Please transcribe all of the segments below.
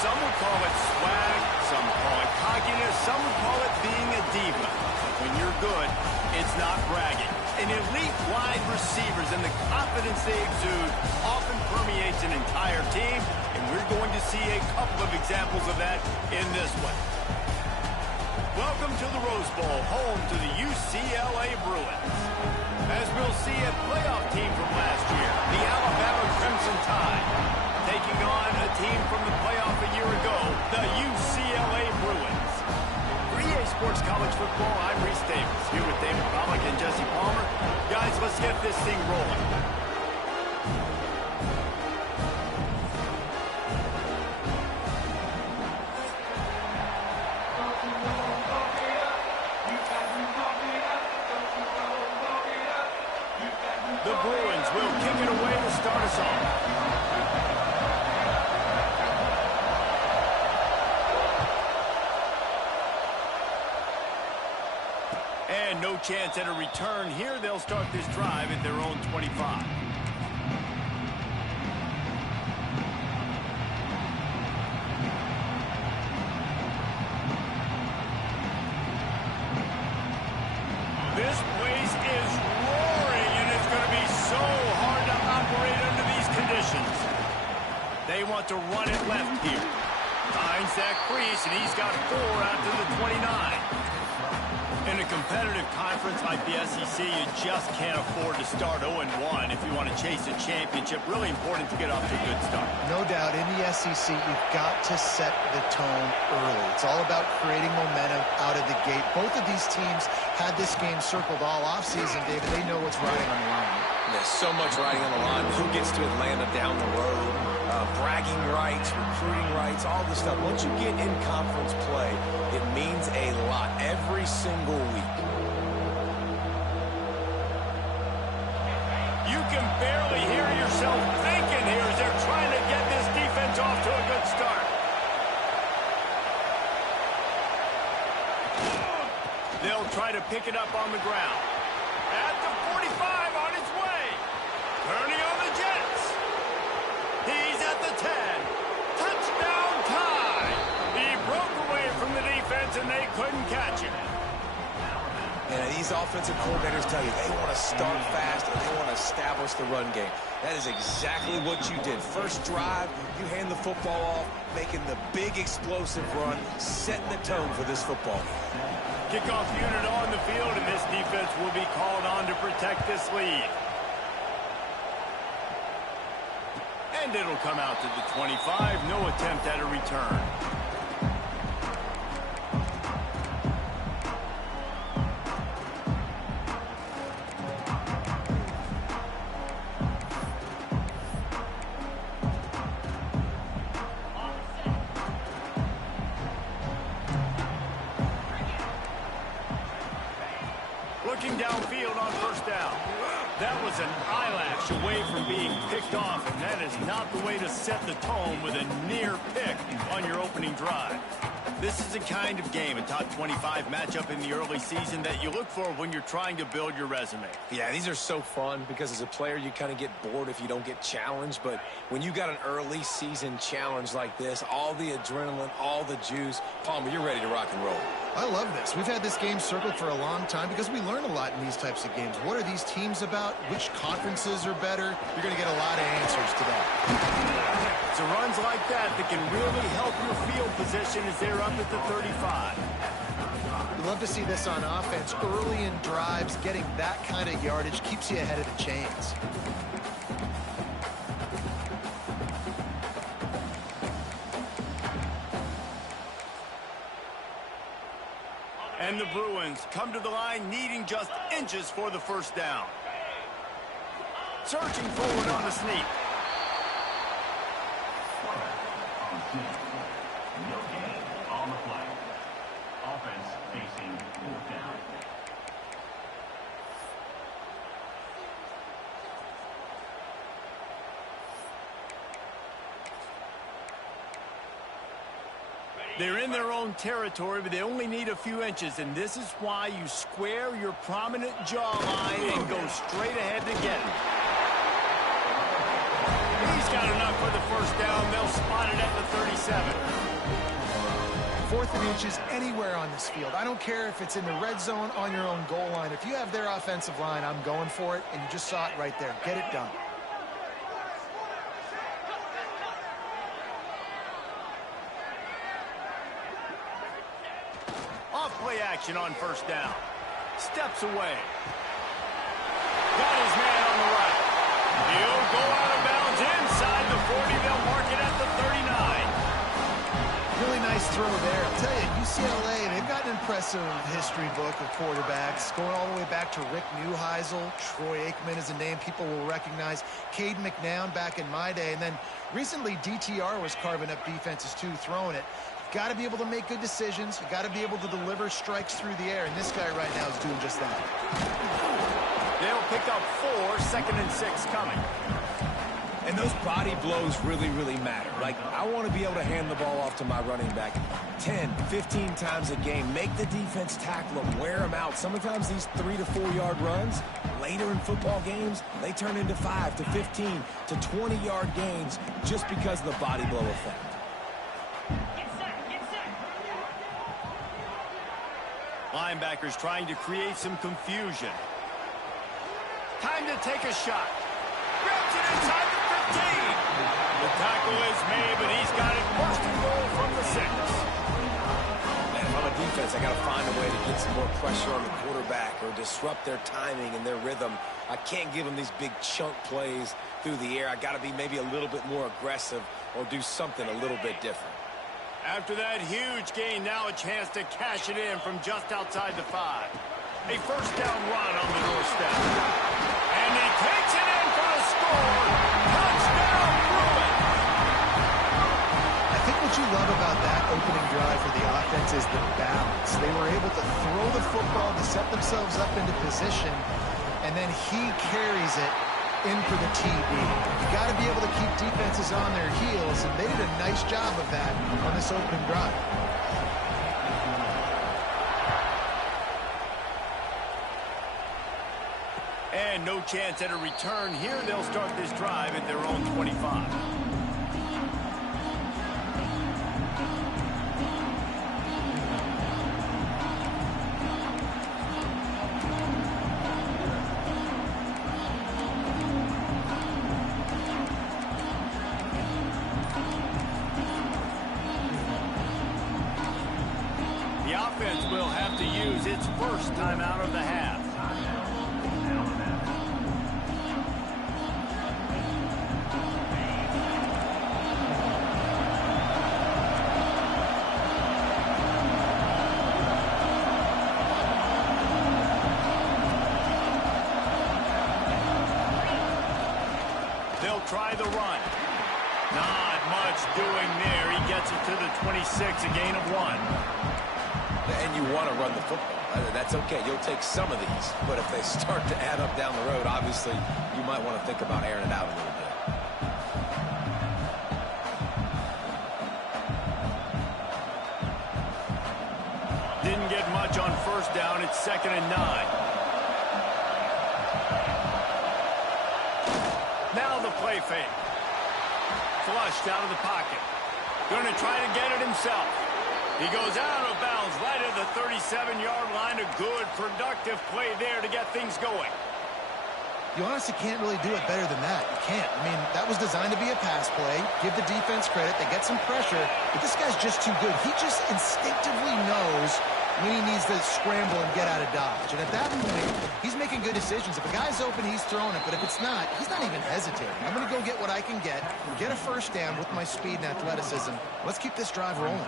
Some would call it swag, some call it cockiness, some would call it being a diva. When you're good, it's not bragging. An elite wide receivers and the confidence they exude often permeates an entire team, and we're going to see a couple of examples of that in this one. Welcome to the Rose Bowl, home to the UCLA Bruins. As we'll see a playoff team from last year, the Alabama Crimson Tide, taking on a team from the playoff a year ago, the UCLA Bruins. For EA Sports College Football, I'm Reese Davis, here with David Pollack and Jesse Palmer. Guys, let's get this thing rolling. The Bruins will kick it away to start us off. And no chance at a return here. They'll start this drive at their own 25. This place is roaring, and it's going to be so hard to operate under these conditions. They want to run it left here. Finds that crease, and he's got 4 out to the 29. In a competitive conference like the SEC, you just can't afford to start 0-1 if you want to chase a championship. Really important to get off to a good start. No doubt, in the SEC, you've got to set the tone early. It's all about creating momentum out of the gate. Both of these teams had this game circled all offseason, David. They know what's riding on the line. There's so much riding on the line. Who gets to Atlanta down the road? Bragging rights, recruiting rights, all this stuff. Once you get in conference play, it means a lot every single week. You can barely hear yourself thinking here as they're trying to get this defense off to a good start. They'll try to pick it up on the ground. At the 45 on its way. Turning on the Jets. He's at the 10. Touchdown tie. He broke away from the defense and they couldn't catch him. And these offensive coordinators tell you they want to start fast and they want to establish the run game. That is exactly what you did. First drive, you hand the football off, making the big explosive run, setting the tone for this football game. Kickoff unit on the field, and this defense will be called on to protect this lead. And it'll come out to the 25. No attempt at a return. Looking downfield on first down. That was an eyelash away from being picked off, and that is not the way to set the tone with a near pick on your opening drive. This is the kind of game, a top 25 matchup in the early season, that you look for when you're trying to build your resume. Yeah, these are so fun because as a player, you kind of get bored if you don't get challenged. But when you got an early season challenge like this, all the adrenaline, all the juice, Palmer, you're ready to rock and roll. I love this. We've had this game circled for a long time because we learn a lot in these types of games. What are these teams about? Which conferences are better? You're going to get a lot of answers to that. It's runs like that that can really help your field position as they're up at the 35. We love to see this on offense. Early in drives, getting that kind of yardage keeps you ahead of the chains. And the Bruins come to the line needing just inches for the first down. Surging forward on the sneak. No gain on the play. Offense facing fourth down. They're in their own territory, but they only need a few inches, and this is why you square your prominent jawline and go straight ahead to get it. He's got enough for the first down. They'll spot it at the 37. 4th and inches anywhere on this field. I don't care if it's in the red zone, on your own goal line. If you have their offensive line, I'm going for it, and you just saw it right there. Get it done. Off-play action on first down. Steps away. Got his man on the right. He'll go out of bounds inside the 40. They'll mark it at the 39. Really nice throw there. I'll tell you, UCLA, they've got an impressive history book of quarterbacks, going all the way back to Rick Neuheisel. Troy Aikman is a name people will recognize. Cade McNown back in my day. And then recently, DTR was carving up defenses, too, throwing it. Got to be able to make good decisions. You got to be able to deliver strikes through the air, and this guy right now is doing just that. They'll pick up 4, 2nd and 6 coming. And those body blows really, really matter. Like, I want to be able to hand the ball off to my running back 10, 15 times a game. Make the defense tackle them, wear them out. Sometimes these 3 to 4 yard runs, later in football games, they turn into 5 to 15 to 20 yard gains just because of the body blow effect. Linebackers trying to create some confusion. Time to take a shot. Grabs it inside the 15. The tackle is made, but he's got it first and goal from the 6. Man, if I'm a defense, I got to find a way to get some more pressure on the quarterback or disrupt their timing and their rhythm. I can't give them these big chunk plays through the air. I got to be maybe a little bit more aggressive or do something a little bit different. After that huge gain, now a chance to cash it in from just outside the 5. A first down run on the doorstep. And he takes it in for the score. Touchdown, Bruins! I think what you love about that opening drive for the offense is the balance. They were able to throw the football to set themselves up into position, and then he carries it in for the TD. You got to be able to keep defenses on their heels, and they did a nice job of that on this opening drive. And no chance at a return here. They'll start this drive at their own 25. The offense will have to use its first timeout of the half. They'll try the run. Not much doing there. He gets it to the 26, a gain of 1. And you want to run the football. That's okay. You'll take some of these. But if they start to add up down the road, obviously, you might want to think about airing it out a little bit. Didn't get much on first down. It's 2nd and 9. Now the play fake. Flushed out of the pocket. Going to try to get it himself. He goes out of bounds right at the 37-yard line. A good, productive play there to get things going. You honestly can't really do it better than that. You can't. I mean, that was designed to be a pass play. Give the defense credit. They get some pressure. But this guy's just too good. He just instinctively knows when he needs to scramble and get out of dodge. And at that point, he's making good decisions. If a guy's open, he's throwing it. But if it's not, he's not even hesitating. I'm going to go get what I can get a first down with my speed and athleticism. Let's keep this drive rolling.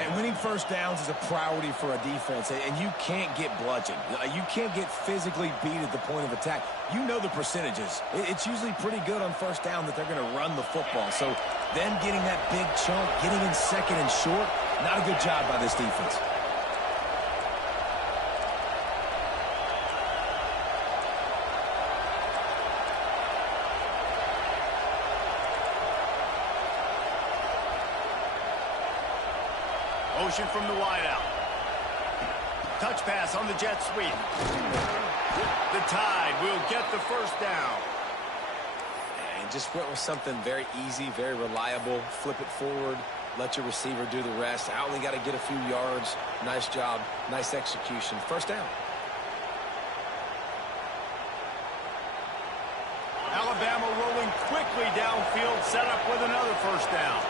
And winning first downs is a priority for a defense, and you can't get bludgeoned. You can't get physically beat at the point of attack. You know the percentages. It's usually pretty good on first down that they're going to run the football. So them getting that big chunk, getting in 2nd and short, not a good job by this defense. Motion from the wideout. Touch pass on the jet sweep. The Tide will get the first down. And just went with something very easy, very reliable. Flip it forward. Let your receiver do the rest. I only got to get a few yards. Nice job. Nice execution. First down. Alabama rolling quickly downfield, set up with another first down.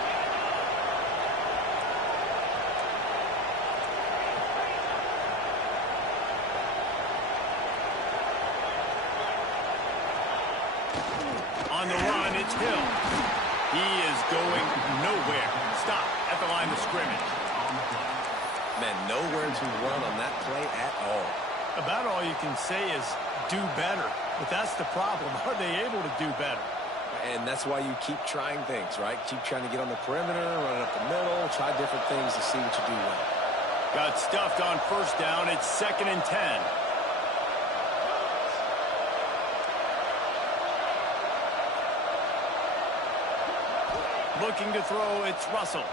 On the run, it's Hill. He is going nowhere. Stop at the line of scrimmage. Man, nowhere to run on that play at all. About all you can say is do better. But that's the problem. Are they able to do better? And that's why you keep trying things, right? Keep trying to get on the perimeter, run it up the middle, try different things to see what you do well. Got stuffed on first down. It's 2nd and 10. Looking to throw, it's Russell.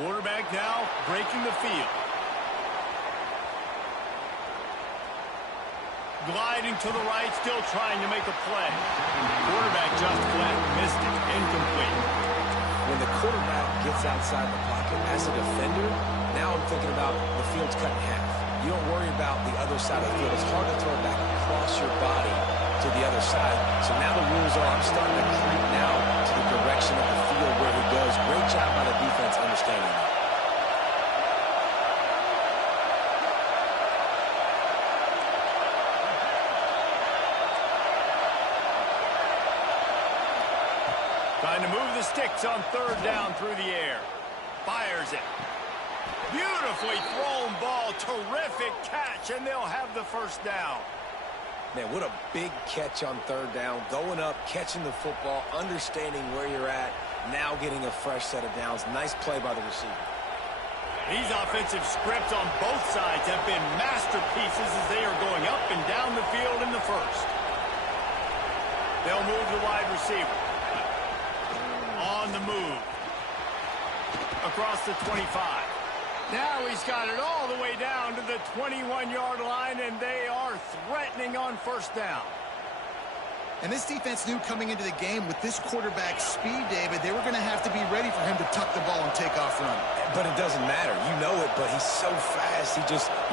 Quarterback now breaking the field. Gliding to the right, still trying to make a play. Quarterback just flat missed it. Incomplete. When the quarterback gets outside the pocket as a defender, now I'm thinking about the field's cut in half. You don't worry about the other side of the field. It's hard to throw it back across your body to the other side. So now the rules are I'm starting to creep now to the direction of the field where he goes. Great job by the defense understanding that. Trying to move the sticks on third down through the air. Fires it. Beautifully thrown ball. Terrific catch, and they'll have the first down. Man, what a big catch on third down. Going up, catching the football, understanding where you're at, now getting a fresh set of downs. Nice play by the receiver. These offensive scripts on both sides have been masterpieces as they are going up and down the field in the first. They'll move the wide receiver. On the move. Across the 25. Now he's got it all the way down to the 21-yard line, and they are threatening on first down. And this defense knew coming into the game with this quarterback's speed, David, they were going to have to be ready for him to tuck the ball and take off running. But it doesn't matter. You know it, but he's so fast. You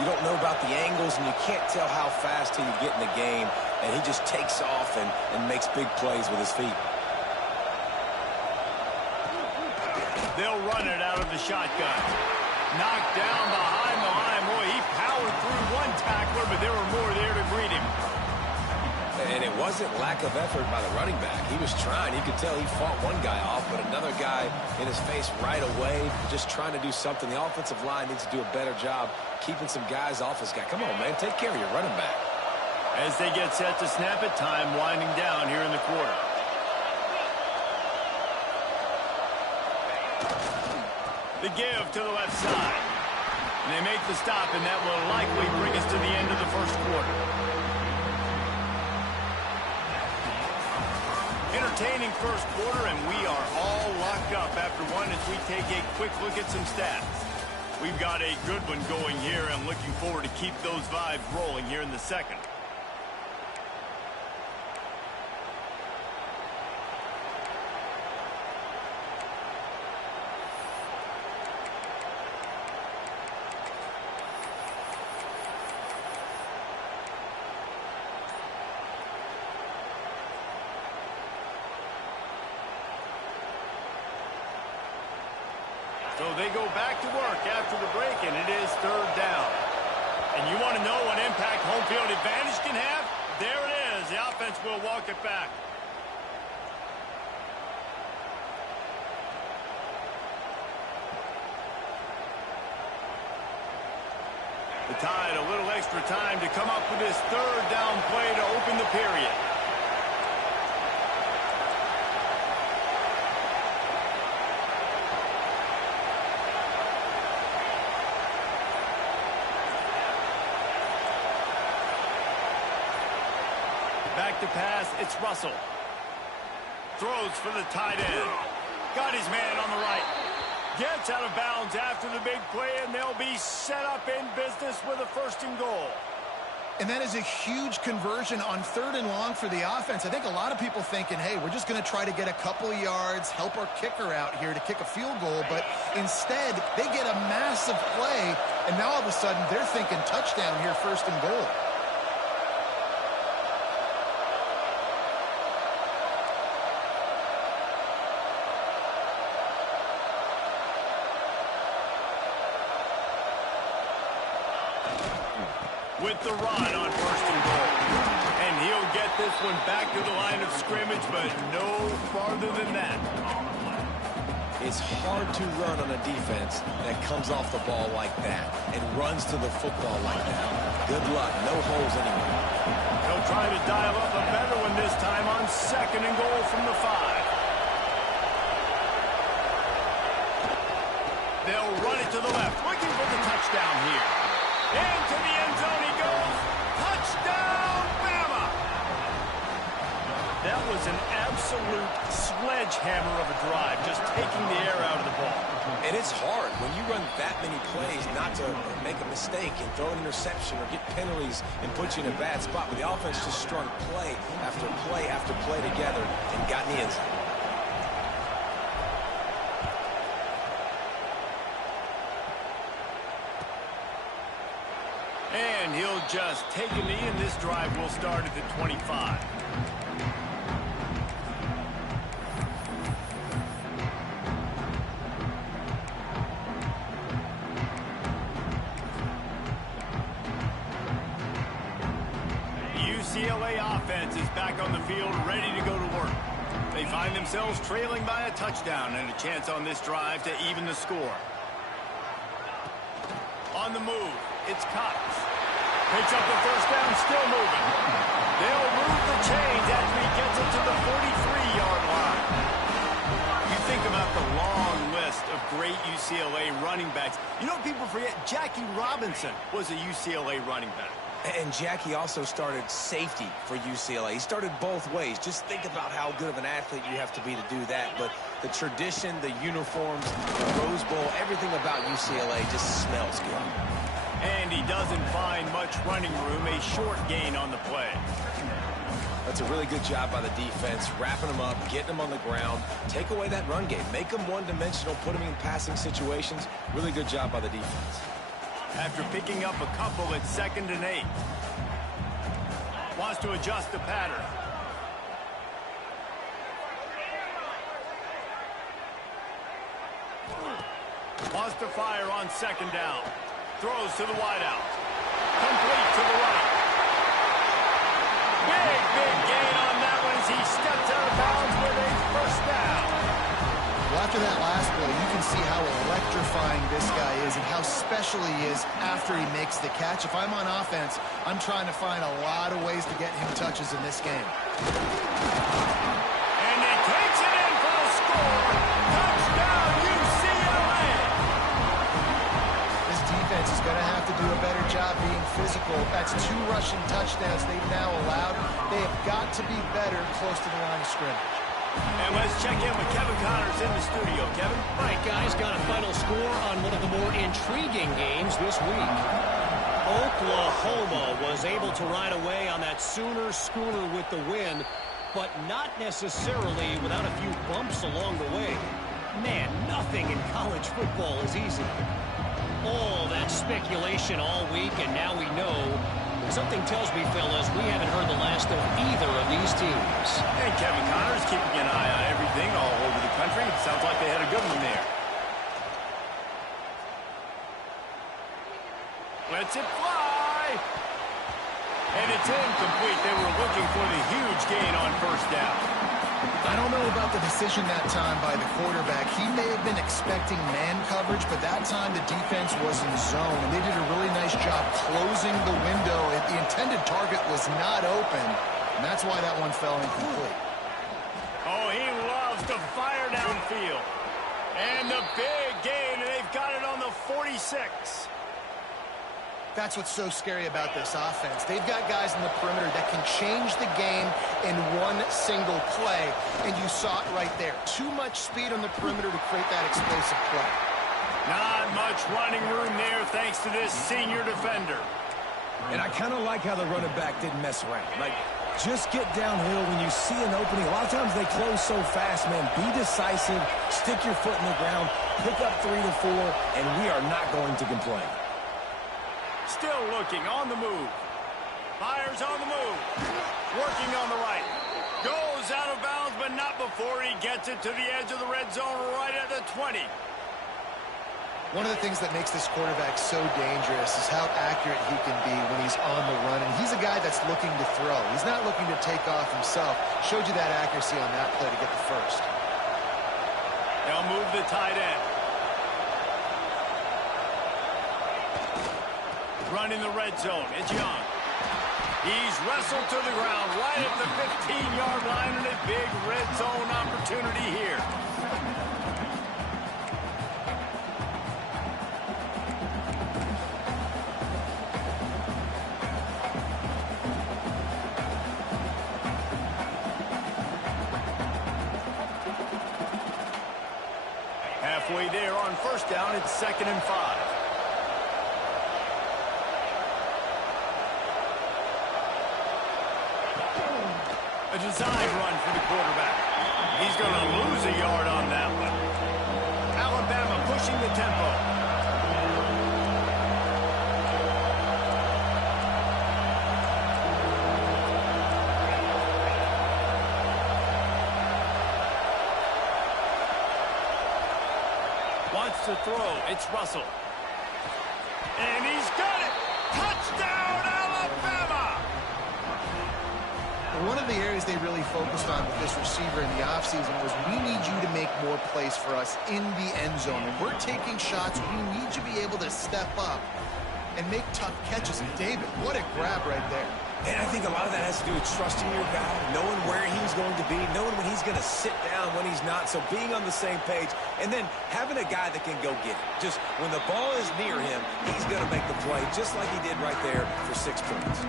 don't know about the angles, and you can't tell how fast till you get in the game. And he just takes off and makes big plays with his feet. They'll run it out of the shotgun. Knocked down behind the line. Boy, he powered through one tackler, but there were more there to greet him. And it wasn't lack of effort by the running back. He was trying. You could tell he fought one guy off, but another guy in his face right away, just trying to do something. The offensive line needs to do a better job keeping some guys off his guy. Come on, man. Take care of your running back. As they get set to snap it, time winding down here in the quarter. The give to the left side. And they make the stop, and that will likely bring us to the end of the first quarter. Entertaining first quarter, and we are all locked up after one as we take a quick look at some stats. We've got a good one going here. I'm looking forward to keep those vibes rolling here in the second. So they go back to work after the break, and it is third down. And you want to know what impact home field advantage can have? There it is. The offense will walk it back. The Tide a little extra time to come up with this third down play to open the period. Back to pass, it's Russell. Throws for the tight end. Got his man on the right. Gets out of bounds after the big play, and they'll be set up in business with a first and goal. And that is a huge conversion on third and long for the offense. I think a lot of people thinking, hey, we're just going to try to get a couple of yards, help our kicker out here to kick a field goal. But instead, they get a massive play, and now all of a sudden they're thinking touchdown here, first and goal. With the run on first and goal. And he'll get this one back to the line of scrimmage, but no farther than that. It's hard to run on a defense that comes off the ball like that and runs to the football like that. Good luck. No holes anywhere. He'll try to dial up a better one this time on second and goal from the 5. They'll run it to the left, looking for the touchdown here. Into the end zone he goes. Touchdown, Bama! That was an absolute sledgehammer of a drive, just taking the air out of the ball. And it's hard when you run that many plays not to make a mistake and throw an interception or get penalties and put you in a bad spot. But the offense just strung play after play after play together and got in the end zone. And he'll just take a knee, and this drive will start at the 25. UCLA offense is back on the field, ready to go to work. They find themselves trailing by a touchdown and a chance on this drive to even the score. On the move, it's Cox. Picks up the first down, still moving. They'll move the chains after he gets it to the 43-yard line. You think about the long list of great UCLA running backs. You know, people forget Jackie Robinson was a UCLA running back. And Jackie also started safety for UCLA. He started both ways. Just think about how good of an athlete you have to be to do that. But the tradition, the uniforms, the Rose Bowl, everything about UCLA just smells good. And he doesn't find much running room, a short gain on the play. That's a really good job by the defense, wrapping them up, getting them on the ground, take away that run game, make them one-dimensional, put them in passing situations. Really good job by the defense. After picking up a couple at 2nd and 8. Wants to adjust the pattern. Wants to fire on 2nd down. Throws to the wideout. Complete to the right. Big gain on that one as he steps out of bounds with a first down. Well, after that last play, you can see how electrifying this guy is and how special he is after he makes the catch. If I'm on offense, I'm trying to find a lot of ways to get him touches in this game. And he takes it in for the score. Touchdown, UCLA. job being physical. That's 2 rushing touchdowns they've now allowed. They have got to be better close to the line of scrimmage. And let's check in with Kevin Connors in the studio. Kevin? All right, guys, got a final score on one of the more intriguing games this week. Oklahoma was able to ride away on that Sooner schooner with the win, but not necessarily without a few bumps along the way. Man, nothing in college football is easy. All that speculation all week, and now we know. Something tells me, fellas, we haven't heard the last of either of these teams. And Kevin Connors keeping an eye on everything all over the country. It sounds like they had a good one there. Lets it fly. And it's incomplete. They were looking for the huge gain on first down. I don't know about the decision that time by the quarterback. He may have been expecting man coverage, but that time the defense was in zone, and they did a really nice job closing the window. The intended target was not open, and that's why that one fell incomplete. Oh, he loves to fire downfield. And the big gain, and they've got it on the 46. That's what's so scary about this offense. They've got guys in the perimeter that can change the game in one single play, and you saw it right there. Too much speed on the perimeter to create that explosive play. Not much running room there thanks to this senior defender. And I kind of like how the running back didn't mess around. Like, just get downhill when you see an opening. A lot of times they close so fast, man. Be decisive, stick your foot in the ground, pick up 3 to 4, and we are not going to complain. Still looking on the move. Fires on the move. Working on the right. Goes out of bounds, but not before he gets it to the edge of the red zone right at the 20. One of the things that makes this quarterback so dangerous is how accurate he can be when he's on the run. And he's a guy that's looking to throw. He's not looking to take off himself. Showed you that accuracy on that play to get the first. They'll move the tight end. Run in the red zone. It's Young. He's wrestled to the ground right at the 15-yard line, and a big red zone opportunity here. Halfway there on first down, it's 2nd and 5. A design run for the quarterback. He's going to lose a yard on that one. Alabama pushing the tempo. Wants to throw. It's Russell. And he's got it. Touchdown, Alabama! One of the areas they really focused on with this receiver in the offseason was we need you to make more plays for us in the end zone. When we're taking shots, we need you to be able to step up and make tough catches. And David, what a grab right there. And I think a lot of that has to do with trusting your guy, knowing where he's going to be, knowing when he's going to sit down, when he's not. So being on the same page, and then having a guy that can go get it. Just when the ball is near him, he's going to make the play, just like he did right there for 6 points.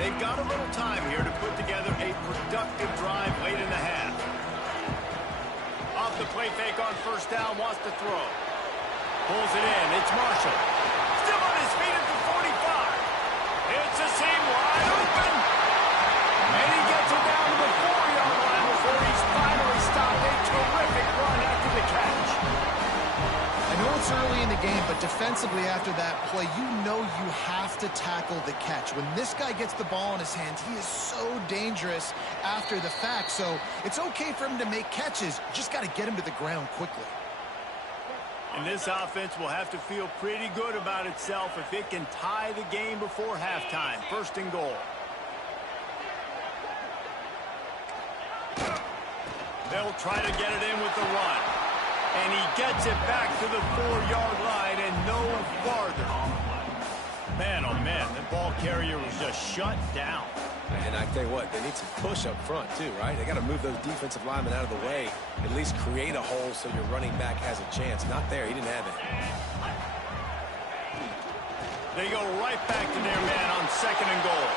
They've got a little time here to put together a productive drive late in the half. Off the play fake on first down, wants to throw. Pulls it in, it's Marshall. Still on his feet at the 45. It's a seam wide open. And he gets it down to the 4-yard line before he's finally stopped. A terrific run after the catch. I know it's early in the game, but defensively after that play, you know you have to tackle the catch. When this guy gets the ball in his hands, he is so dangerous after the fact. So it's okay for him to make catches. Just got to get him to the ground quickly. And this offense will have to feel pretty good about itself if it can tie the game before halftime. 1st and goal. They'll try to get it in with the run. And he gets it back to the 4-yard line and no farther. Man, oh man, the ball carrier was just shut down. And I tell you what, they need some push up front too, right? They got to move those defensive linemen out of the way, at least create a hole so your running back has a chance. Not there. He didn't have it. They go right back to their man on 2nd and goal.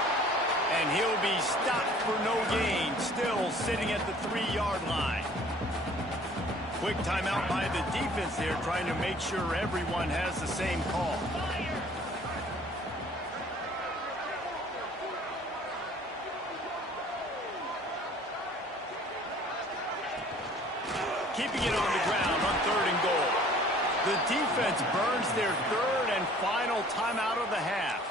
And he'll be stopped for no gain, still sitting at the 3-yard line. Quick timeout by the defense there, trying to make sure everyone has the same call. Keeping it on the ground on 3rd and goal. The defense burns their 3rd and final timeout of the half.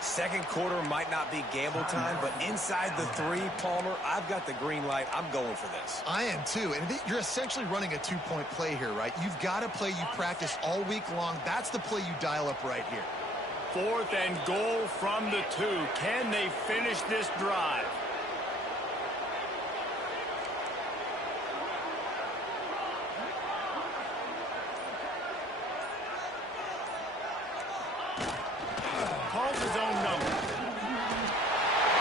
Second quarter might not be gamble time, but inside the 3, Palmer, I've got the green light. I'm going for this. I am too. And you're essentially running a 2-point play here, right? You've got a play you practice all week long. That's the play you dial up right here. 4th and goal from the 2. Can they finish this drive? Calls his own number.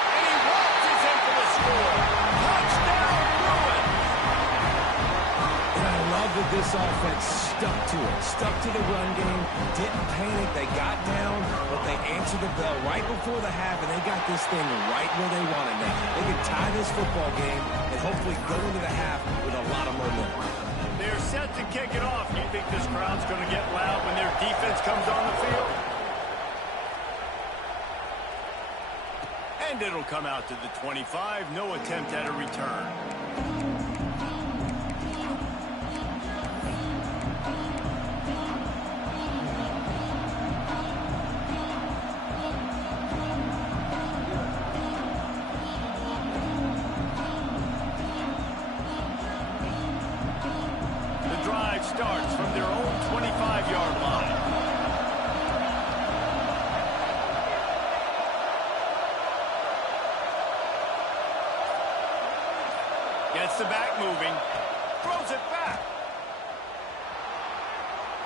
And he waltzes in for the score. Touchdown, Bruin! And I love that this offense stuck to it. Stuck to the run game. Didn't panic. They got down, but they answered the bell right before the half, and they got this thing right where they want it now. They can tie this football game and hopefully go into the half with a lot of momentum. They're set to kick it off. You think this crowd's going to get loud when their defense comes on the field? And it'll come out to the 25. No attempt at a return. The drive starts from their own 25-yard line. Gets the back moving. Throws it back.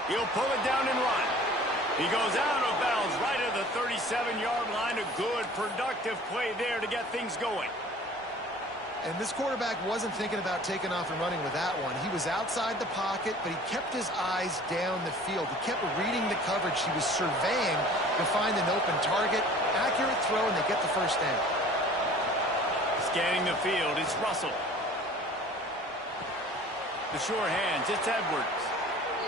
He'll pull it down and run. He goes out of bounds right at the 37-yard line. A good, productive play there to get things going. And this quarterback wasn't thinking about taking off and running with that one. He was outside the pocket, but he kept his eyes down the field. He kept reading the coverage. He was surveying to find an open target. Accurate throw, and they get the first down. Scanning the field, it's Russell. The sure hands, it's Edwards.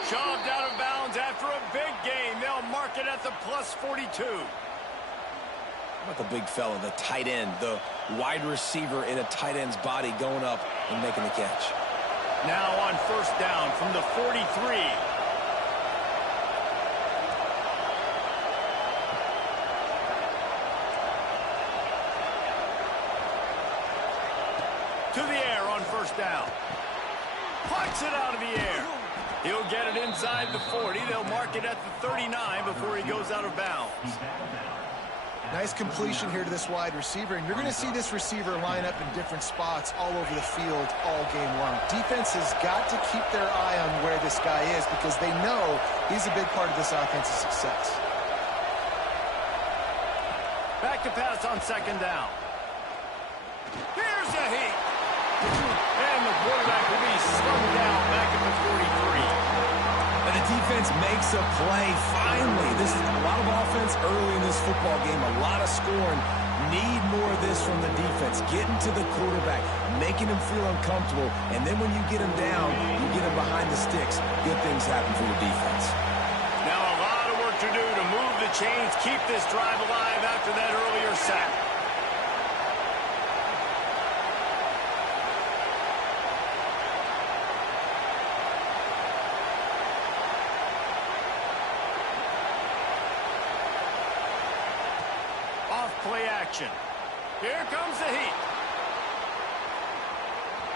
Shoved out of bounds after a big gain. They'll mark it at the plus 42. How about the big fella, the tight end, the wide receiver in a tight end's body going up and making the catch. Now on 1st down from the 43. To the air on 1st down. Plucks it out of the air. He'll get it inside the 40. They'll mark it at the 39 before he goes out of bounds. Nice completion here to this wide receiver, and you're going to see this receiver line up in different spots all over the field all game long. Defense has got to keep their eye on where this guy is because they know he's a big part of this offense's success. Back to pass on 2nd down. Here's a heat. And the quarterback will be slung down back at the 43. And the defense makes a play. Finally, this is a lot of offense early in this football game, a lot of scoring. Need more of this from the defense. Getting to the quarterback, making him feel uncomfortable, and then when you get him down, you get him behind the sticks. Good things happen for your defense. Now a lot of work to do to move the chains, keep this drive alive after that earlier sack. Play action. Here comes the heat.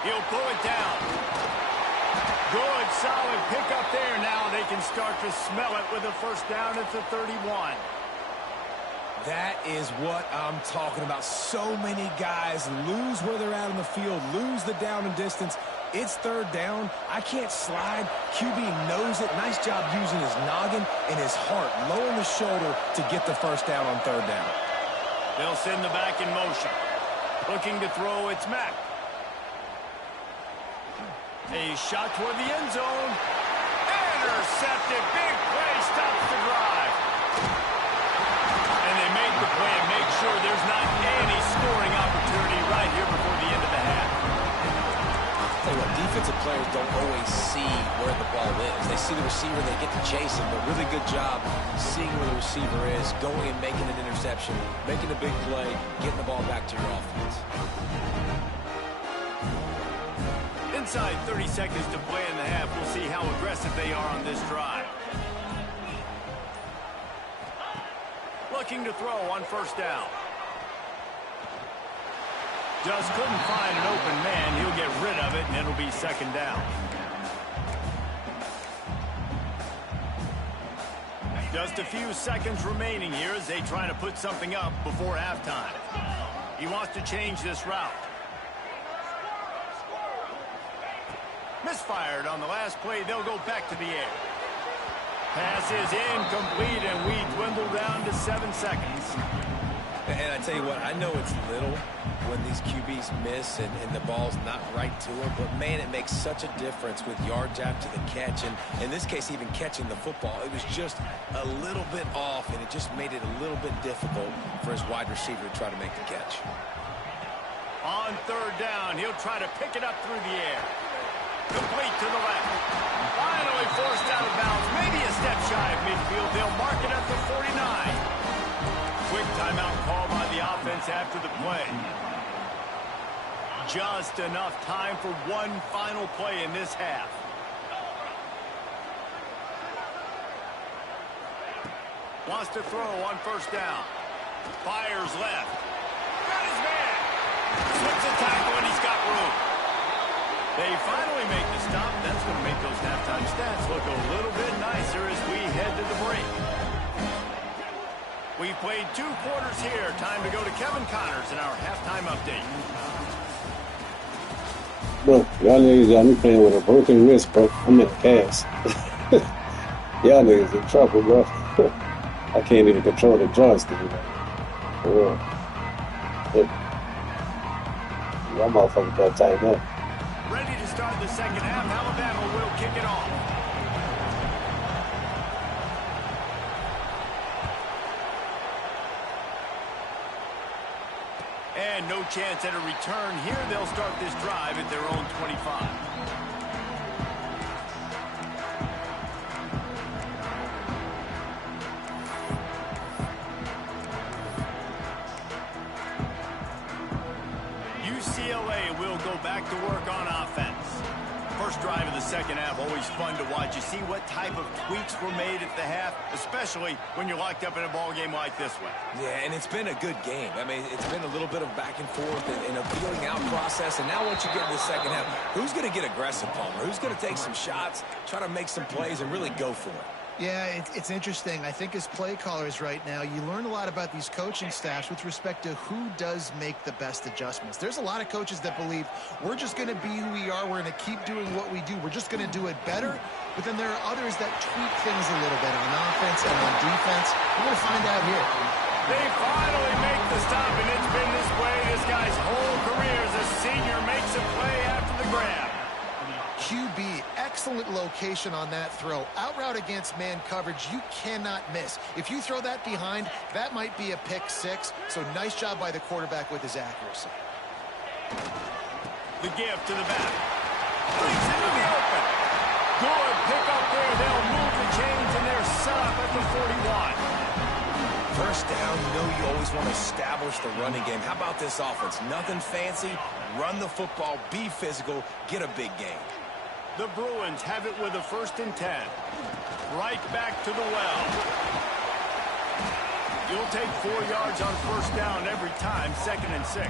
He'll pull it down. Good, solid pickup there. Now they can start to smell it with a 1st down at the 31. That is what I'm talking about. So many guys lose where they're at on the field, lose the down and distance. It's 3rd down. I can't slide. QB knows it. Nice job using his noggin and his heart, lowering the shoulder to get the 1st down on 3rd down. They'll send the back in motion. Looking to throw, it's Mack. A shot toward the end zone. Intercepted. Big play stops the drive. And they make the play and make sure there's not any scoring opportunity right here before the end of the half. I'll tell you what, defensive players don't always see where the ball is. They see the receiver, they get to chase him, but really good job seeing where the receiver is, going and making an interception, making a big play, getting the ball back to your offense. Inside 30 seconds to play in the half. We'll see how aggressive they are on this drive. Looking to throw on first down. Just couldn't find an open man. He'll get rid of it, and it'll be second down. Just a few seconds remaining here as they try to put something up before halftime. He wants to change this route. Misfired on the last play. They'll go back to the air. Pass is incomplete, and we dwindle down to 7 seconds. And I tell you what, I know it's little when these QBs miss and the ball's not right to them, but man, it makes such a difference with yards after the catch. And in this case, even catching the football, it was just a little bit off, and it just made it a little bit difficult for his wide receiver to try to make the catch. On third down, he'll try to pick it up through the air. Complete to the left. Finally forced out of bounds. Maybe a step shy of midfield. They'll mark it at the 49. Quick timeout call by the offense after the play. Just enough time for one final play in this half. Wants to throw on first down. Fires left. Got his man. Slips a tackle and he's got room. They finally make the stop. That's going to make those halftime stats look a little bit nicer as we head to the break. We've played 2 quarters here. Time to go to Kevin Connors in our halftime update. Bro, y'all niggas got me playing with a broken wrist, bro. I'm in the cast. Y'all niggas in trouble, bro. I can't even control the joystick, bro. For real. Y'all motherfuckers gotta tighten up. Ready to start the second half. Alabama will kick it off. And no chance at a return here. They'll start this drive at their own 25. UCLA will go back to work on offense. First drive of the second half, always fun to watch. You see what type of tweaks were made at the half, especially when you're locked up in a ball game like this one. Yeah, and it's been a good game. I mean, it's been a little bit of back and forth and a feeling out process. And now once you get in the second half, who's going to get aggressive, Palmer? Who's going to take some shots, try to make some plays, and really go for it? Yeah, it's interesting. I think as play callers right now, you learn a lot about these coaching staffs with respect to who does make the best adjustments. There's a lot of coaches that believe we're just going to be who we are. We're going to keep doing what we do. We're just going to do it better. But then there are others that tweak things a little bit on offense and on defense. We're going to find out here. They finally make the stop, and it's been this way. This guy's whole career as a senior makes a play after the grab. QB, excellent location on that throw. Out route against man coverage, you cannot miss. If you throw that behind, that might be a pick 6. So nice job by the quarterback with his accuracy. The give to the back. Brings into the open. Good pick up there. They'll move the chains, and they're set up at the 41. First down, you know you always want to establish the running game. How about this offense? Nothing fancy. Run the football, be physical, get a big gain. The Bruins have it with a 1st and 10. Right back to the well. You'll take 4 yards on first down every time, 2nd and 6.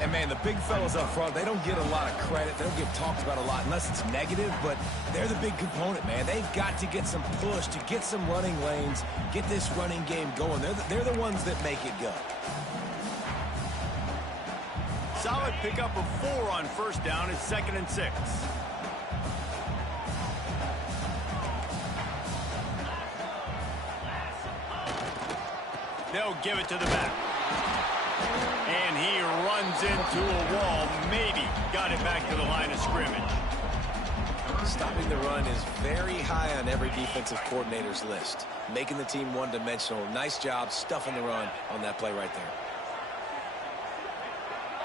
And, man, the big fellas up front, they don't get a lot of credit. They don't get talked about a lot unless it's negative, but they're the big component, man. They've got to get some push, to get some running lanes, get this running game going. They're the ones that make it go. Solid pickup of 4 on first down. It's 2nd and 6. They'll give it to the back. And he runs into a wall. Maybe got it back to the line of scrimmage. Stopping the run is very high on every defensive coordinator's list. Making the team one-dimensional. Nice job stuffing the run on that play right there.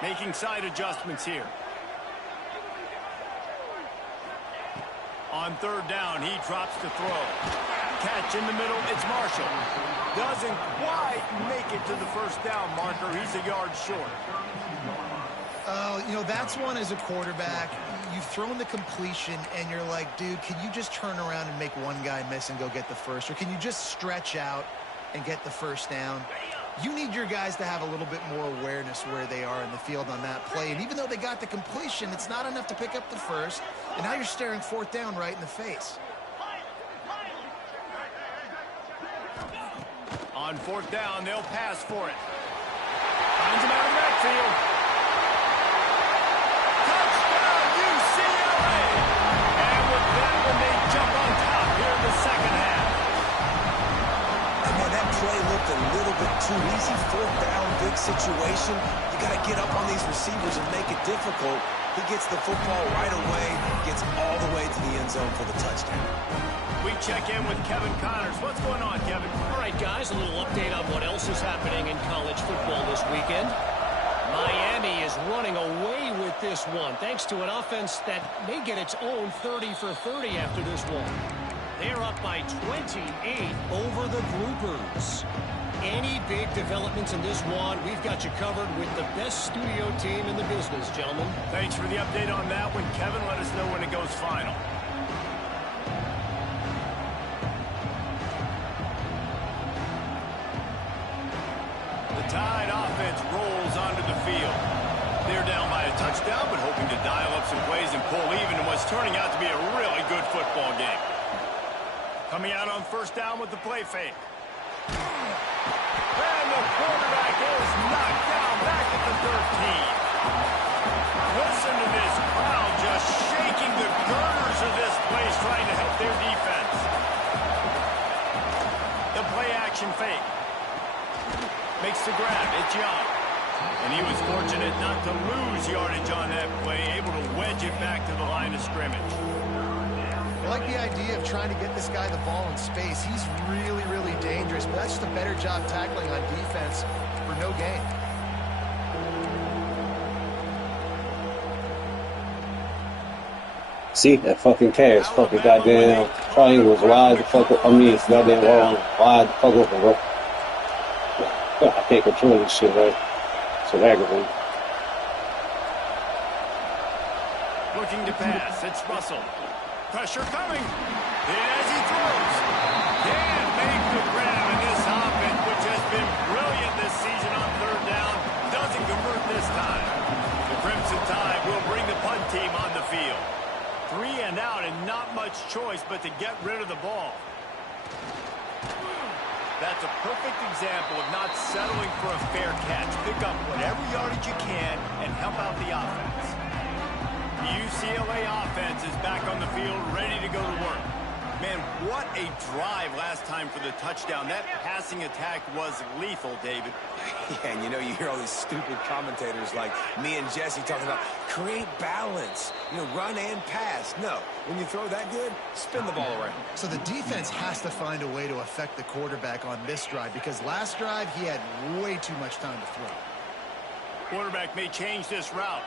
Making side adjustments here. On third down, he drops the throw. Catch in the middle, it's Marshall. Doesn't quite make it to the first down marker. He's a yard short. Oh, you know, that's one as a quarterback. You've thrown the completion, and you're like, dude, can you just turn around and make one guy miss and go get the first? Or can you just stretch out and get the first down? You need your guys to have a little bit more awareness where they are in the field on that play. And even though they got the completion, it's not enough to pick up the first. And now you're staring fourth down right in the face. On fourth down, they'll pass for it. Finds him out of the backfield. Touchdown, UCLA! And with that one, they jump on top here in the second half. And man, that play looked a little bit too easy. Fourth down, big situation. You got to get up on these receivers and make it difficult. He gets the football right away, gets all the way to the end zone for the touchdown. We check in with Kevin Connors. What's going on, Kevin? All right, guys, a little update on what else is happening in college football this weekend. Miami is running away with this one, thanks to an offense that may get its own 30 for 30 after this one. They're up by 28 over the Groupers. Any big developments in this one, we've got you covered with the best studio team in the business, gentlemen. Thanks for the update on that one, Kevin. Let us know when it goes final. The Tide offense rolls onto the field. They're down by a touchdown, but hoping to dial up some plays and pull even in what's turning out to be a really good football game. Coming out on first down with the play fake. And the quarterback is knocked down back at the 13. Listen to this crowd just shaking the girders of this place, trying to help their defense. The play action fake. Makes the grab. It's Young. And he was fortunate not to lose yardage on that play, able to wedge it back to the line of scrimmage. I like the idea of trying to get this guy the ball in space. He's really, really dangerous, but that's just a better job tackling on defense for no gain. See, that fucking cash, fucking goddamn triangles wide the fuck up. I mean, it's goddamn wrong, wide the fuck open, bro. I can't control this shit, right? So aggravating. Looking to pass. It's Russell. Pressure coming. And as he throws, can't make the grab in this offense, which has been brilliant this season on third down. Doesn't convert this time. The Crimson Tide will bring the punt team on the field. 3 and out and not much choice but to get rid of the ball. That's a perfect example of not settling for a fair catch. Pick up whatever yardage you can and help out the offense. The UCLA offense is back on the field, ready to go to work. Man, what a drive last time for the touchdown. That passing attack was lethal, David. Yeah, and you know, you hear all these stupid commentators like me and Jesse talking about create balance, you know, run and pass. No, when you throw that good, spin the ball around. So the defense has to find a way to affect the quarterback on this drive, because last drive he had way too much time to throw. Quarterback may change this route.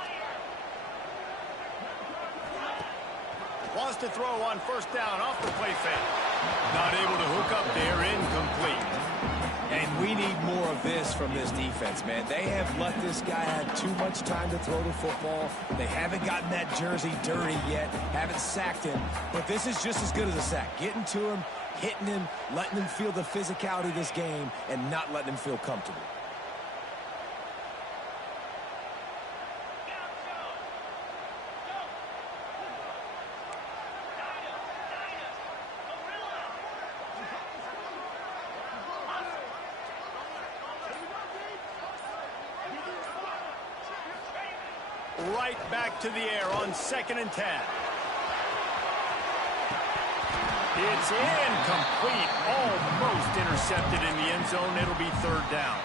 Wants to throw on first down off the play fake. Not able to hook up there, incomplete. And we need more of this from this defense, man. They have let this guy have too much time to throw the football. They haven't gotten that jersey dirty yet, haven't sacked him. But this is just as good as a sack. Getting to him, hitting him, letting him feel the physicality of this game, and not letting him feel comfortable. Right back to the air on 2nd and 10. It's incomplete, almost intercepted in the end zone. It'll be third down.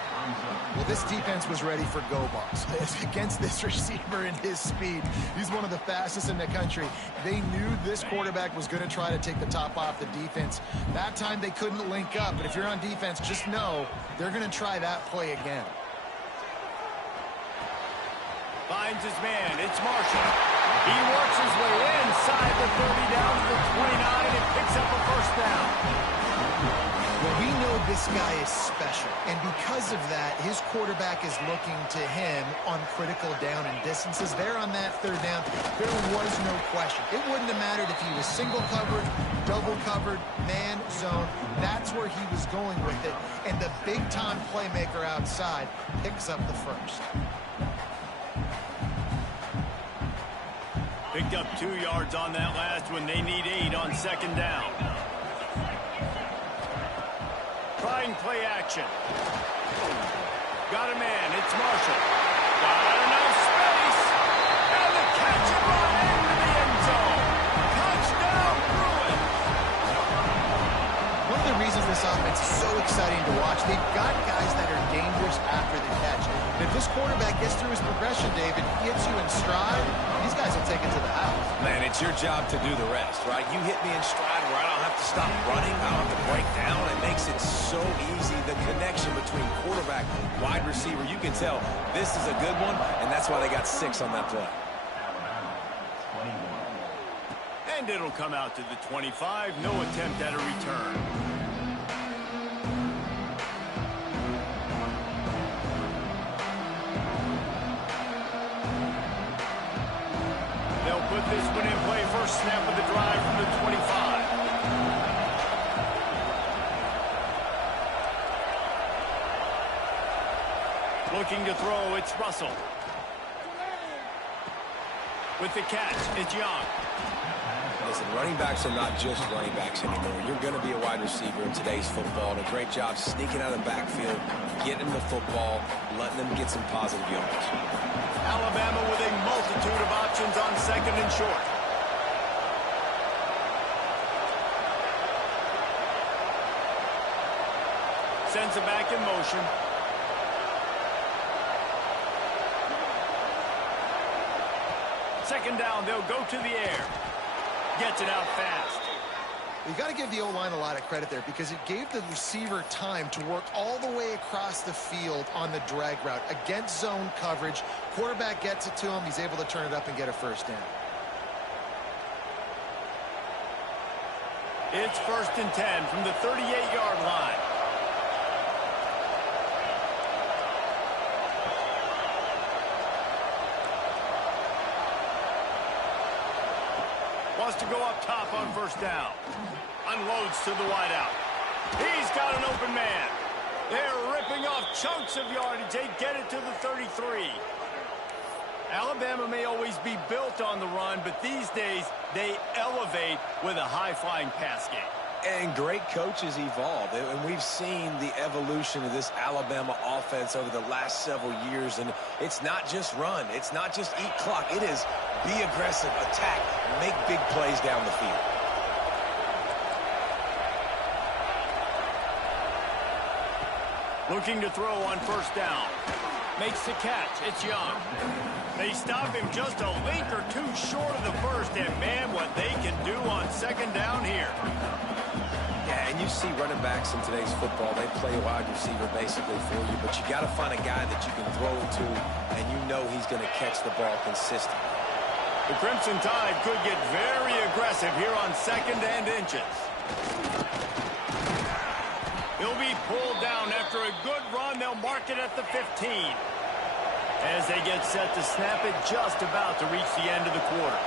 Well, this defense was ready for go balls against this receiver and his speed. He's one of the fastest in the country. They knew this quarterback was going to try to take the top off the defense. That time they couldn't link up, but if you're on defense, just know they're going to try that play again. Finds his man. It's Marshall. He works his way inside the 30 down to the 29 and picks up a first down. Well, we know this guy is special, and because of that, his quarterback is looking to him on critical down and distances. There on that third down, there was no question. It wouldn't have mattered if he was single covered, double covered, man, zone. That's where he was going with it, and the big-time playmaker outside picks up the first. Picked up 2 yards on that last one. They need 8 on second down. Trying play action. Got a man. It's Marshall. Got enough space. And the catch and run into the end zone. Touchdown, Bruins. One of the reasons this offense is so exciting to watch, they've got guys that are dangerous after the catch. And if this quarterback gets through his progression, David, hits you in stride, these guys will take it to the house. Man, it's your job to do the rest, right? You hit me in stride where I don't have to stop running. I don't have to break down. It makes it so easy. The connection between quarterback, wide receiver, you can tell this is a good one, and that's why they got 6 on that play. And it'll come out to the 25. No attempt at a return. They'll put this one in play. First snap of the drive from the 25. Looking to throw, it's Russell. With the catch, it's Young. Listen, running backs are not just running backs anymore. You're going to be a wide receiver in today's football. And a great job sneaking out of the backfield, getting them the football, letting them get some positive yards. Alabama with a multitude of options on second and short. Sends it back in motion. Second down, they'll go to the air. Gets it out fast. You got to give the O-line a lot of credit there because it gave the receiver time to work all the way across the field on the drag route against zone coverage. Quarterback gets it to him. He's able to turn it up and get a first down. It's 1st and 10 from the 38-yard line. Wants to go up top on first down. Unloads to the wideout. He's got an open man. They're ripping off chunks of yardage. They get it to the 33. Alabama may always be built on the run, but these days they elevate with a high-flying pass game. And great coaches evolve, and we've seen the evolution of this Alabama offense over the last several years, and it's not just run. It's not just eat clock. It is be aggressive, attack, make big plays down the field. Looking to throw on first down. Makes the catch. It's Young. They stop him just a link or two short of the first, and man, what they can do on second down here. Yeah, and you see running backs in today's football, they play wide receiver basically for you, but you got to find a guy that you can throw to, and you know he's going to catch the ball consistently. The Crimson Tide could get very aggressive here on second and inches. He'll be pulled down after a good run. They'll mark it at the 15. As they get set to snap it, just about to reach the end of the quarter.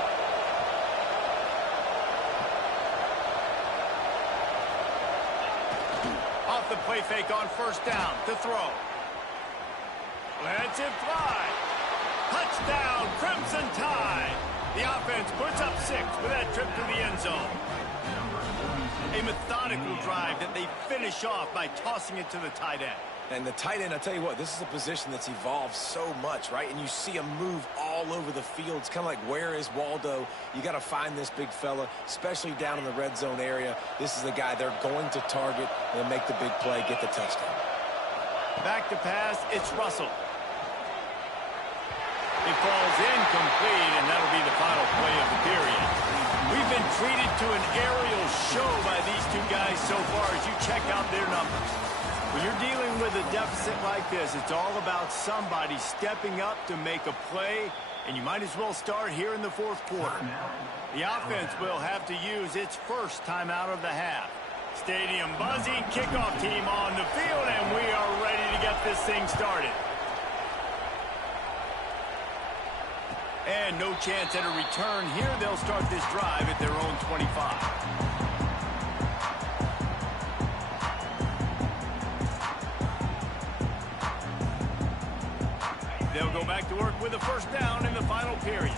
Off the play fake on first down to throw. Lets it fly. Touchdown, Crimson Tide. The offense puts up 6 with that trip to the end zone. A methodical drive that they finish off by tossing it to the tight end. And the tight end, I tell you what, this is a position that's evolved so much, right? And you see him move all over the field. It's kind of like, where is Waldo? You got to find this big fella, especially down in the red zone area. This is the guy they're going to target and make the big play, get the touchdown. Back to pass, it's Russell. It falls incomplete, and that'll be the final play of the period. We've been treated to an aerial show by these two guys so far as you check out their numbers. When you're dealing with a deficit like this, it's all about somebody stepping up to make a play, and you might as well start here in the fourth quarter. The offense will have to use its first timeout of the half. Stadium buzzing, kickoff team on the field, and we are ready to get this thing started. And no chance at a return here. They'll start this drive at their own 25. They'll go back to work with a first down in the final period.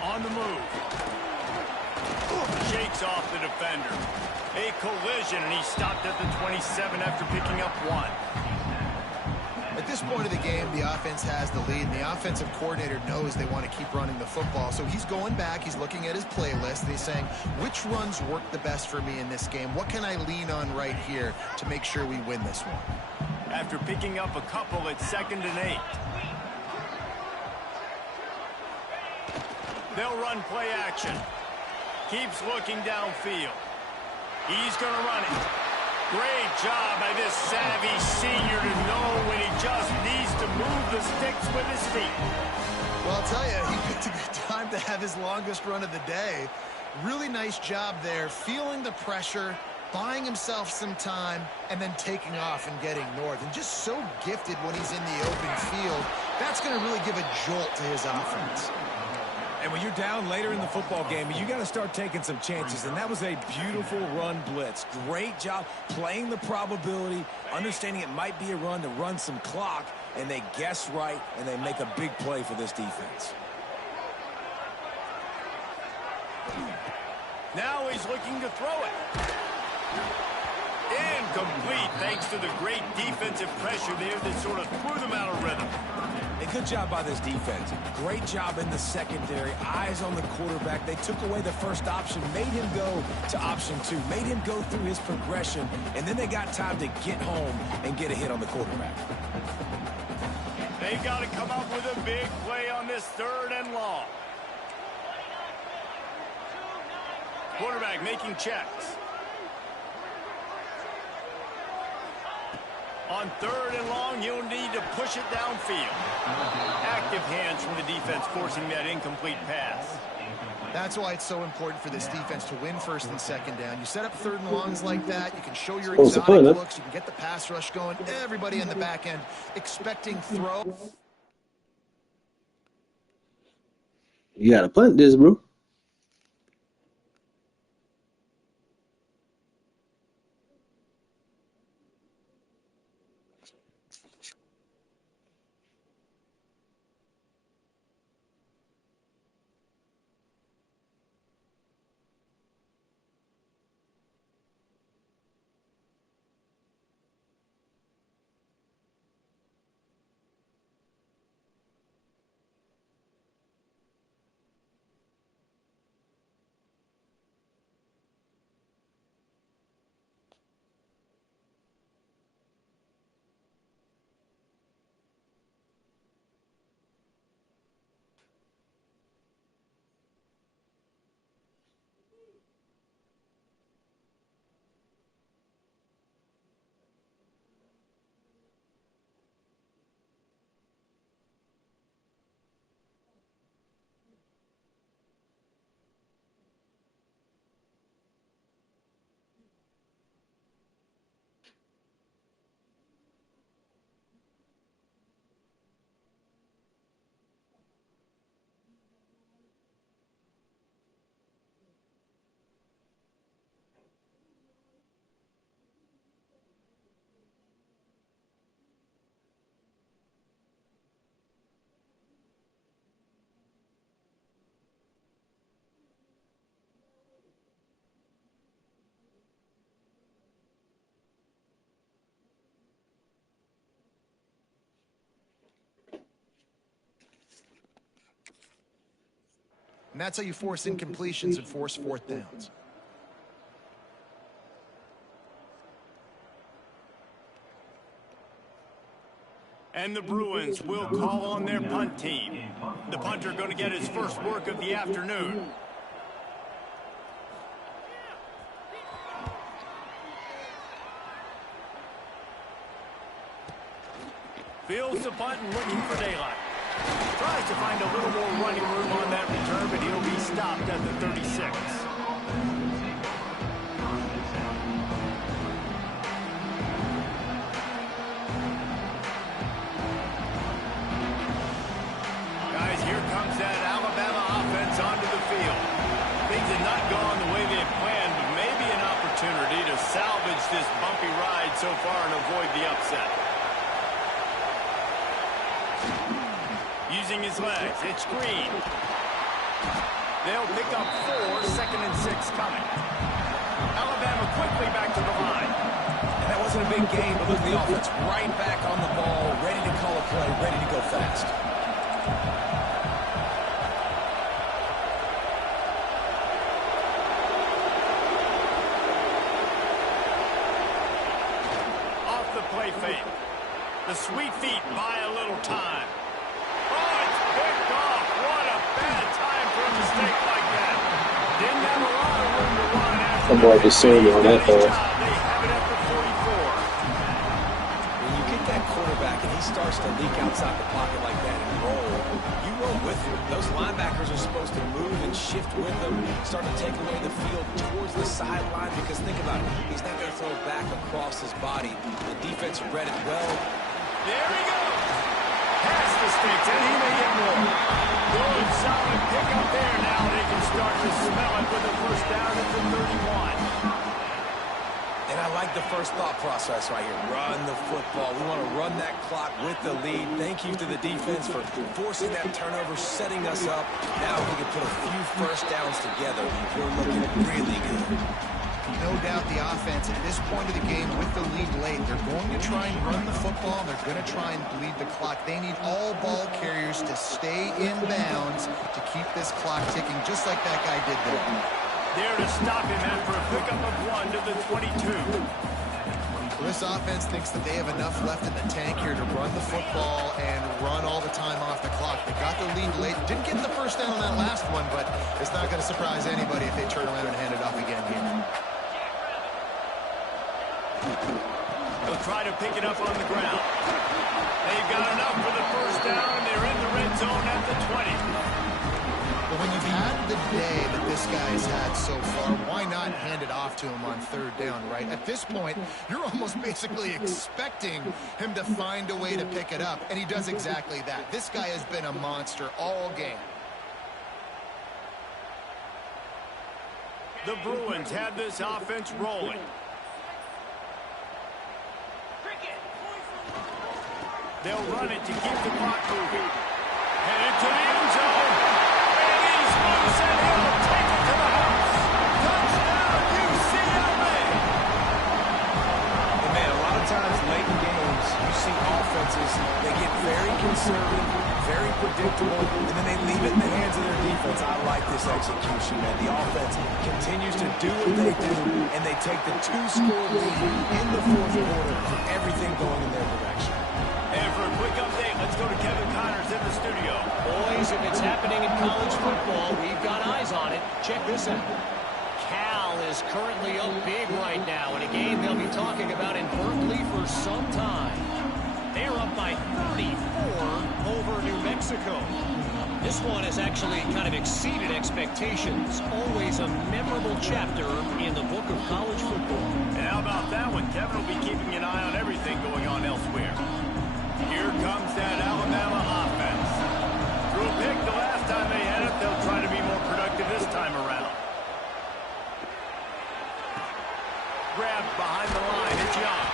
On the move. Shakes off the defender. A collision, and he stopped at the 27 after picking up 1. At this point of the game, the offense has the lead, and the offensive coordinator knows they want to keep running the football. So he's going back, he's looking at his playlist, and he's saying, which runs work the best for me in this game? What can I lean on right here to make sure we win this one? After picking up a couple, it's 2nd and 8. They'll run play action. Keeps looking downfield. He's going to run it. Great job by this savvy senior to know when he just needs to move the sticks with his feet. Well, I'll tell you, he picked a good time to have his longest run of the day. Really nice job there, feeling the pressure, buying himself some time, and then taking off and getting north. And just so gifted when he's in the open field. That's going to really give a jolt to his offense. And when you're down later in the football game, you got to start taking some chances. And that was a beautiful run blitz. Great job playing the probability, understanding it might be a run to run some clock, and they guess right, and they make a big play for this defense. Now he's looking to throw it. Incomplete, thanks to the great defensive pressure there that sort of threw them out of rhythm. A good job by this defense. Great job in the secondary. Eyes on the quarterback. They took away the first option, made him go to option 2, made him go through his progression, and then they got time to get home and get a hit on the quarterback. They've got to come up with a big play on this 3rd and long. Quarterback making checks. On 3rd and long, you'll need to push it downfield. Active hands from the defense forcing that incomplete pass. That's why it's so important for this defense to win 1st and 2nd down. You set up 3rd and longs like that, you can show your exotic looks, you can get the pass rush going, everybody in the back end expecting throw. You gotta punt this, bro. And that's how you force incompletions and force fourth downs. And the Bruins will call on their punt team. The punter going to get his first work of the afternoon. Fields the punt and looking for daylight. Tries to find a little more running room on that return, but he'll be stopped at the 36. Guys, here comes that Alabama offense onto the field. Things have not gone the way they had planned, but maybe an opportunity to salvage this bumpy ride so far and avoid the upset. Using his legs, it's Green. They'll pick up 4, 2nd and 6 coming. Alabama quickly back to the line. And that wasn't a big game, but look at the offense right back on the ball, ready to call a play, ready to go fast. Off the play fake. The sweet feet buy a little time. Oh, it's picked off. What a bad time for a mistake like that. Didn't have a lot of room to run after I'm like assuming on that pass. They have it at the 44. When you get that quarterback and he starts to leak outside the pocket like that and roll, you roll with him. Those linebackers are supposed to move and shift with them, start to take away the field towards the sideline, because think about it, he's not going to throw it back across his body. The defense read it well. There he goes. Past the sticks, and he may get more. Good, solid pick up there. Now they can start to smell it with a first down at the 31. And I like the first thought process right here. Run the football. We want to run that clock with the lead. Thank you to the defense for forcing that turnover, setting us up. Now we can put a few first downs together. We're looking really good. No doubt the offense at this point of the game with the lead late, they're going to try and run the football. They're going to try and bleed the clock. They need all ball carriers to stay in bounds to keep this clock ticking, just like that guy did there. There to stop him after a pickup of 1 to the 22. This offense thinks that they have enough left in the tank here to run the football and run all the time off the clock. They got the lead late. Didn't get the first down on that last one, but it's not going to surprise anybody if they turn around and hand it off again here. They'll try to pick it up on the ground. They've got enough for the first down, and they're in the red zone at the 20. But when you've had the day that this guy's had so far, why not hand it off to him on third down, right? At this point, you're almost basically expecting him to find a way to pick it up, and he does exactly that. This guy has been a monster all game. The Bruins have this offense rolling. They'll run it to keep the clock moving. Headed to the end zone. And he's loose, and he'll take it to the house. Touchdown, UCLA. And man, a lot of times late in games, you see offenses, they get very conservative, very predictable, and then they leave it in the hands of their defense. I like this execution, man. The offense continues to do what they do, and they take the 2-score lead in the fourth quarter with everything going in their direction. And for a quick update, let's go to Kevin Connors in the studio. Boys, if it's happening in college football, we've got eyes on it. Check this out. Cal is currently up big right now in a game they'll be talking about in Berkeley for some time. They're up by 34 over New Mexico. This one has actually kind of exceeded expectations. Always a memorable chapter in the book of college football. And how about that one? Kevin will be keeping an eye on everything going on elsewhere. Here comes that Alabama offense. Threw a pick the last time they had it. They'll try to be more productive this time around. Grabbed behind the line. It's Young.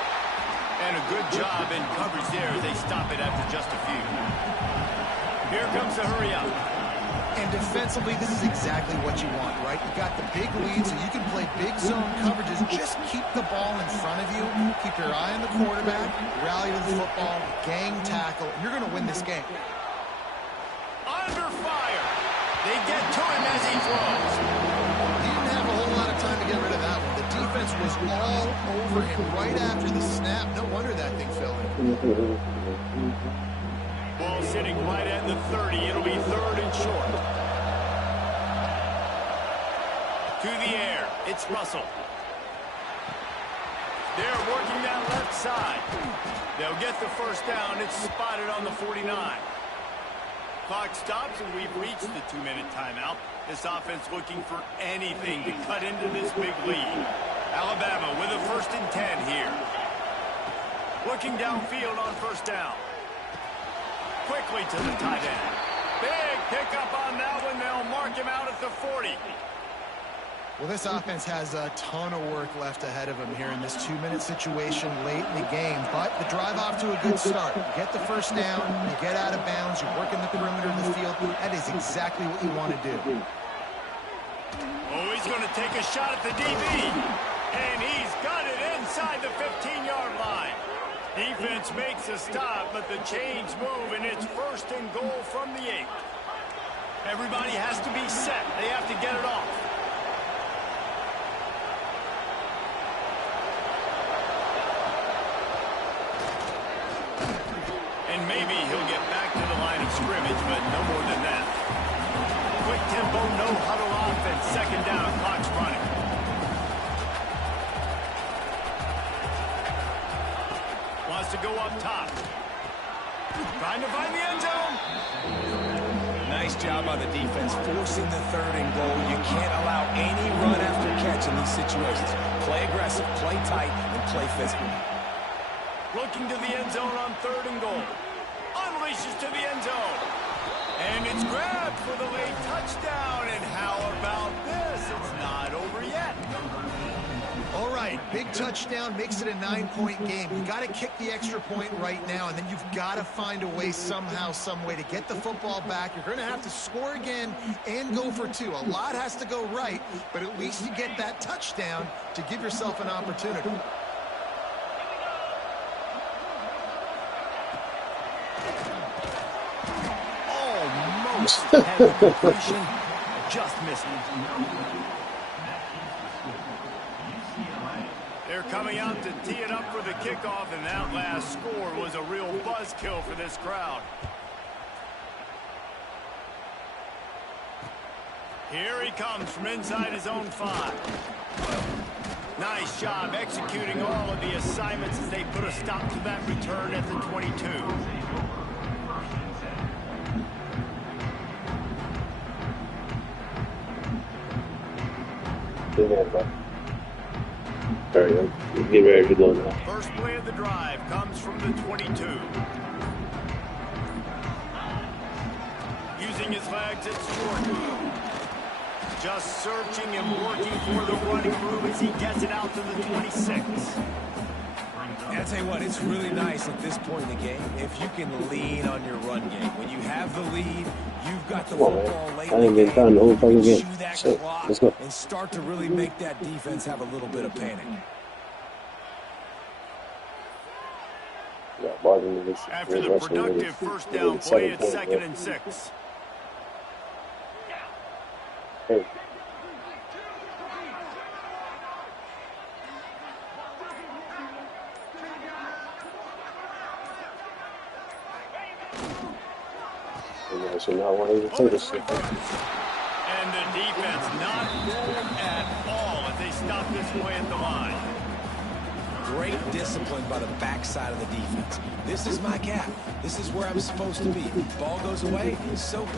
And a good job in coverage there as they stop it after just a few. Here comes the hurry up. And defensively, this is exactly what you want, right? You got the big lead, so you can play big zone coverages. Just keep the ball in front of you. Keep your eye on the quarterback. Rally to the football. Gang tackle. You're going to win this game. Under fire. They get to him as he throws. He didn't have a whole lot of time to get rid of that one. The defense was all over him right after the snap. No wonder that thing fell in. Ball sitting right at the 30. It'll be 3rd and short. To the air. It's Russell. They're working that left side. They'll get the first down. It's spotted on the 49. Clock stops, and we've reached the 2-minute timeout. This offense looking for anything to cut into this big lead. Alabama with a 1st and 10 here. Looking downfield on 1st down. Quickly to the tight end. Big pickup on that one. They'll mark him out at the 40. Well, this offense has a ton of work left ahead of them here in this 2-minute situation late in the game. But the drive off to a good start. You get the first down, you get out of bounds, you're working the perimeter of the field. That is exactly what you want to do. Oh, he's going to take a shot at the DB. And he's got it inside the 15-yard line. Defense makes a stop, but the chains move, and it's 1st and goal from the 8. Everybody has to be set. They have to get it off. And maybe he'll get back to the line of scrimmage, but no more than that. Quick tempo, no huddle offense. 2nd down, clock's running. Wants to go up top. Trying to find the end zone. Nice job by the defense, forcing the 3rd and goal. You can't allow any run after catch in these situations. Play aggressive, play tight, and play physical. Looking to the end zone on 3rd and goal. Unleashes to the end zone. And it's grabbed for the late touchdown. And how about this? It's not over yet. All right, big touchdown makes it a 9-point game. You got to kick the extra point right now, and then you've got to find a way somehow, some way to get the football back. You're going to have to score again and go for 2. A lot has to go right, but at least you get that touchdown to give yourself an opportunity. Almost heavy completion, just missing. They're coming out to tee it up for the kickoff, and that last score was a real buzzkill for this crowd. Here he comes from inside his own 5. Nice job executing all of the assignments as they put a stop to that return at the 22. Hurry up. Get ready to go now. First play of the drive comes from the 22. Using his legs, it's Jordan. Just searching and working for the running room as he gets it out to the 26. And I'll tell you what, it's really nice at this point in the game if you can lean on your run game. When you have the lead, you've got the football late in the game. The whole fucking game. Chew that Shit. clock Let's go. and start to really make that defense have a little bit of panic. After the productive first down play, it's 2nd and 6. Hey. So now I want to take this shit. And the defense not moved at all as they stop this play at the line. Great discipline by the backside of the defense. This is my gap. This is where I'm supposed to be. Ball goes away, so be it.